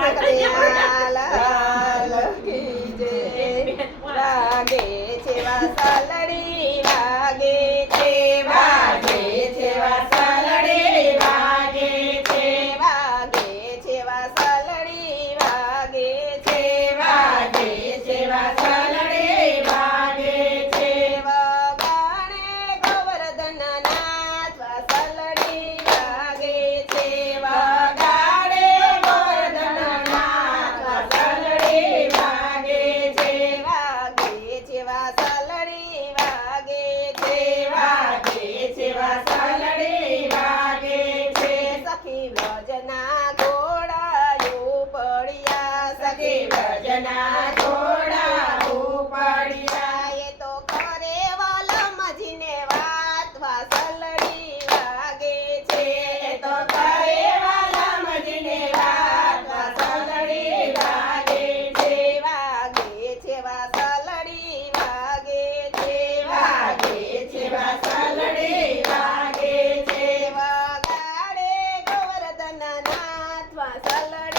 કનૈયાલાલ કી જય વાગે છે વાસલડી વાગે છે વાગે છે વાસલડી વાગે છે વાસલડી વાગે છે વાસલડી વાગે છે વગાણે ગોવર્ધન નાથ વાસલડી વાગે છે વગાડે ગોવર્ધન નાથ વાસલડી વાગે છે વાસલડી વાગે છે વાસલડી વાગે છે સખી વ્રજના ઘોડાયું પડ્યા સખી વ્રજના ઘોડાયું પડ્યા એ તો કરે વાલમજીને વાત વાસલડી વાગે છે એ તો કરે વાલમજીને વાત વાસલડી વાગે છે વાસલડી વાગે છે વાસલડી વાગે છે વગાડે ગોવર્ધન નાથ વાસલડી